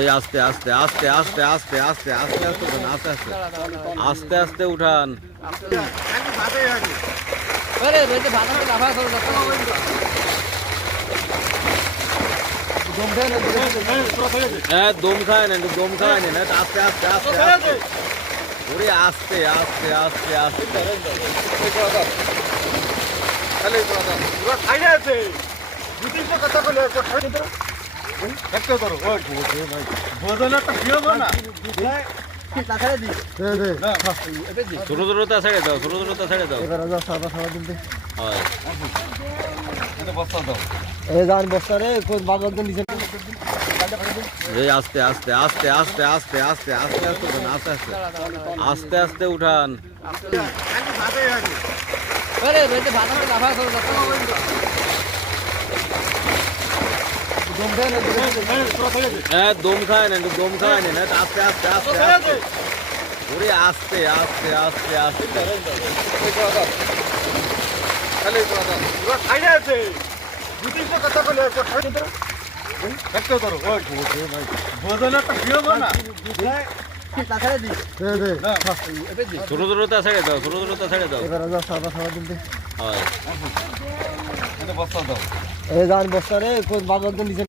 এই আস্তে আস্তে আস্তে আস্তে আস্তে আস্তে আস্তে আস্তে উঠান, আস্তে আস্তে আস্তে আস্তে উঠান। হ্যাঁ দম খায় না, দম খায় না, আস্তে আস্তে আস্তে আস্তে ওরে আস্তে আস্তে আস্তে আস্তে ছোট ছোটটা ছেড়ে দাও, ছোট ছোটটা ছেড়ে দাও। এই আস্তে আস্তে আস্তে আস্তে আস্তে আস্তে আস্তে আস্তে উঠান, আস্তে আস্তে আস্তে আস্তে উঠান। হ্যাঁ দম খায় না, দম খায় না, আস্তে আস্তে আস্তে আস্তে ওরে আস্তে আস্তে আস্তে আস্তে ছোট ছোটটা ছেড়ে দাও, ছোট ছোটটা ছেড়ে দাও। বস্তা রে বাবা একদম নিচে